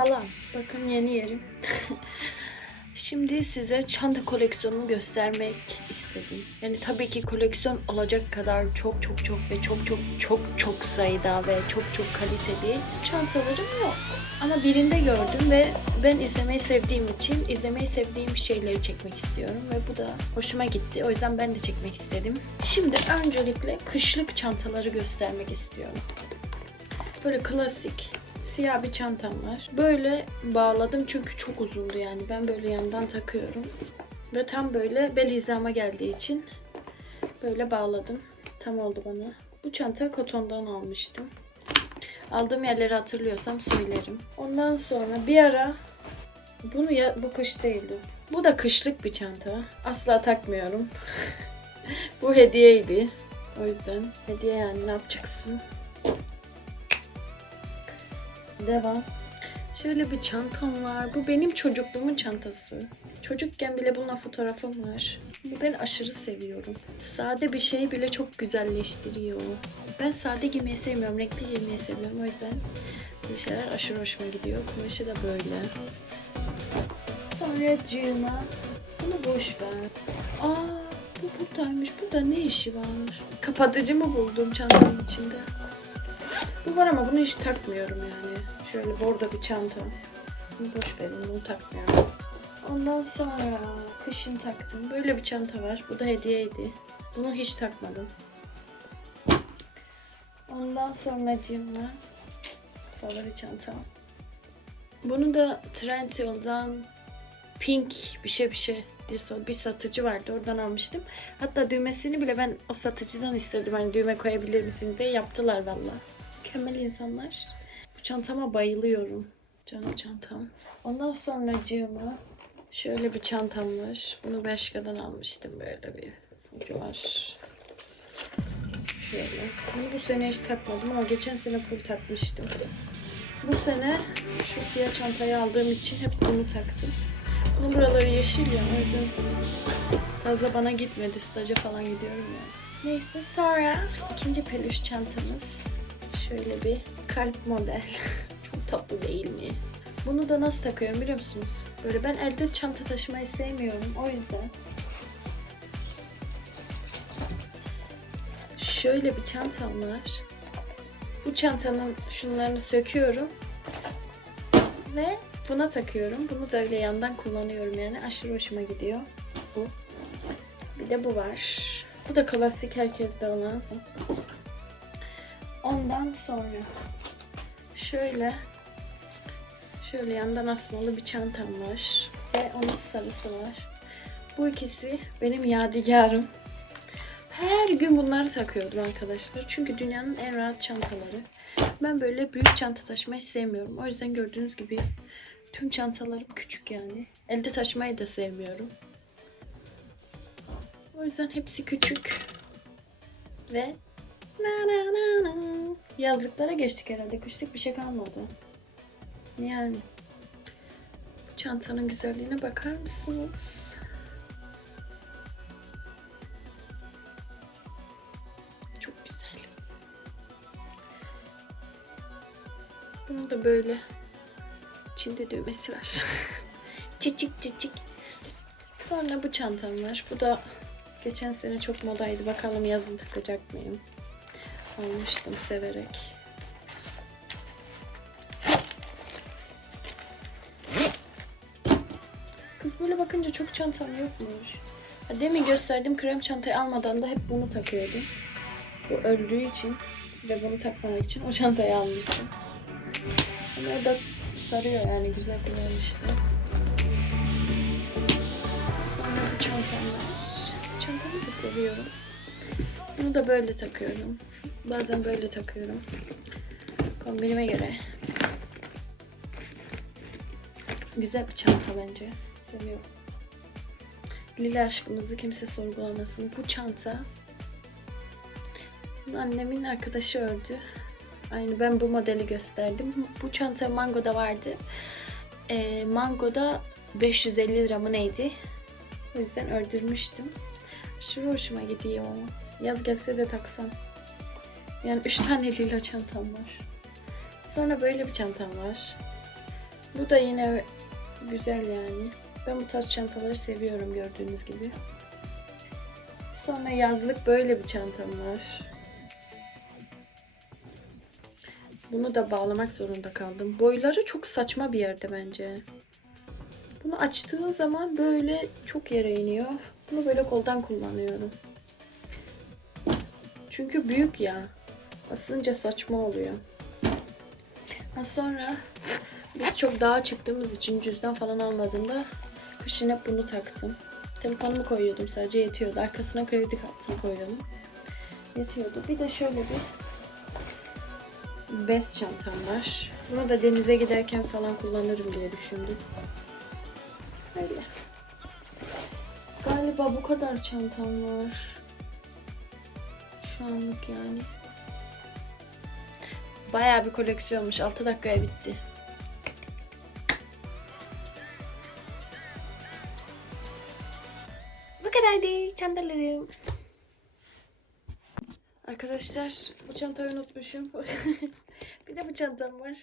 falan. Bakın yeni yerim. Şimdi size çanta koleksiyonumu göstermek istedim. Yani tabii ki koleksiyon olacak kadar çok çok çok ve çok çok çok çok sayıda ve çok çok kaliteli çantalarım yok. Ama birinde gördüm ve ben izlemeyi sevdiğim için izlemeyi sevdiğim şeyleri çekmek istiyorum ve bu da hoşuma gitti. O yüzden ben de çekmek istedim. Şimdi öncelikle kışlık çantaları göstermek istiyorum. Böyle klasik siyah bir çantam var. Böyle bağladım çünkü çok uzundu yani. Ben böyle yandan takıyorum. Ve tam böyle bel hizama geldiği için böyle bağladım. Tam oldu bana. Bu çanta kotondan almıştım. Aldığım yerleri hatırlıyorsam söylerim. Ondan sonra bir ara bunu ya bu kış değildi. Bu da kışlık bir çanta. Asla takmıyorum. bu hediyeydi. O yüzden hediye yani ne yapacaksın? Devam. Şöyle bir çantam var. Bu benim çocukluğumun çantası. Çocukken bile bununla fotoğrafım var. Bu ben aşırı seviyorum. Sade bir şeyi bile çok güzelleştiriyor. Ben sade giymeyi sevmiyorum. Renkli giymeyi seviyorum. O yüzden bu şeyler aşırı hoşuma gidiyor. Kumaşı da böyle. Sonra cığıma bunu boş ver. Aa bu buradaymış. Burada ne işi var? Kapatıcı mı buldum çantanın içinde? Bu var ama bunu hiç takmıyorum yani. Şöyle bordo bir çanta. Boş verin bunu takmıyorum. Ondan sonra kışın taktım. Böyle bir çanta var. Bu da hediyeydi. Bunu hiç takmadım. Ondan sonra cimla favori çantam. Bunu da Trendyol'dan Pink bir şey bir şey diye bir satıcı vardı. Oradan almıştım. Hatta düğmesini bile ben o satıcıdan istedim. Hani düğme koyabilir misin diye yaptılar valla. Mükemmel insanlar. Bu çantama bayılıyorum. Canım çantam. Ondan sonra cığıma şöyle bir çantam var. Bunu Bershka'dan almıştım. Böyle bir ucu var. Şöyle. Bunu bu sene hiç takmadım ama geçen sene full takmıştım. Bu sene şu siyah çantayı aldığım için hep bunu taktım. Bunun buraları yeşil ya o yüzden fazla bana gitmedi. Staja falan gidiyorum ya. Neyse sonra ikinci peluş çantamız. Şöyle bir kalp model. Çok tatlı değil mi? Bunu da nasıl takıyorum biliyor musunuz? Böyle ben elde çanta taşımayı sevmiyorum. O yüzden şöyle bir çantam var. Bu çantanın şunlarını söküyorum ve buna takıyorum. Bunu da öyle yandan kullanıyorum yani. Aşırı hoşuma gidiyor. Bu. Bir de bu var. Bu da klasik herkeste olan. Ondan sonra şöyle şöyle yandan asmalı bir çantam var. Ve onun sarısı var. Bu ikisi benim yadigarım. Her gün bunları takıyordum arkadaşlar. Çünkü dünyanın en rahat çantaları. Ben böyle büyük çanta taşımayı sevmiyorum. O yüzden gördüğünüz gibi tüm çantalarım küçük yani. Elde taşımayı da sevmiyorum. O yüzden hepsi küçük. Ve. Yazlıklara geçtik herhalde. Kışlık bir şey kalmadı. Yani. Bu çantanın güzelliğine bakar mısınız? Çok güzel. Bunun da böyle içinde düğmesi var. çicik çicik. Sonra bu çantam var. Bu da geçen sene çok modaydı. Bakalım yazın takacak mıyım? Almıştım severek. Kız böyle bakınca çok çantam yokmuş. Demin gösterdiğim krem çantayı almadan da hep bunu takıyordum. Bu öldüğü için ve bunu takmamak için o çantayı almıştım. Ama da sarıyor yani güzel kullanışlı. Sonra bu çantam var. Çantamı da seviyorum. Bunu da böyle takıyorum. Bazen böyle takıyorum. Kombinime göre. Güzel bir çanta bence. Seviyorum. Lila aşkımızı kimse sorgulamasın. Bu çanta annemin arkadaşı ördü. Aynı ben bu modeli gösterdim. Bu çanta Mango'da vardı. Ee, Mango'da 550 lira mı neydi? O yüzden ördürmüştüm. Aşırı hoşuma gidiyor. Yaz gelse de taksam. Yani 3 tane lila çantam var. Sonra böyle bir çantam var. Bu da yine güzel yani. Ben bu tarz çantaları seviyorum gördüğünüz gibi. Sonra yazlık böyle bir çantam var. Bunu da bağlamak zorunda kaldım. Boyları çok saçma bir yerde bence. Bunu açtığın zaman böyle çok yere iniyor. Bunu böyle koldan kullanıyorum. Çünkü büyük ya. Basınca saçma oluyor. Ha sonra biz çok dağa çıktığımız için cüzdan falan almadığımda kışın hep bunu taktım. Telefonumu koyuyordum sadece yetiyordu. Arkasına kredi kartını koyuyordum. Yetiyordu. Bir de şöyle bir bez çantam var. Bunu da denize giderken falan kullanırım diye düşündüm. Öyle. Galiba bu kadar çantam var. Şu anlık yani. Bayağı bir koleksiyonmuş. 6 dakikaya bitti. Bu kadardı çantalarım. Arkadaşlar bu çantayı unutmuşum. bir de bu çantam var.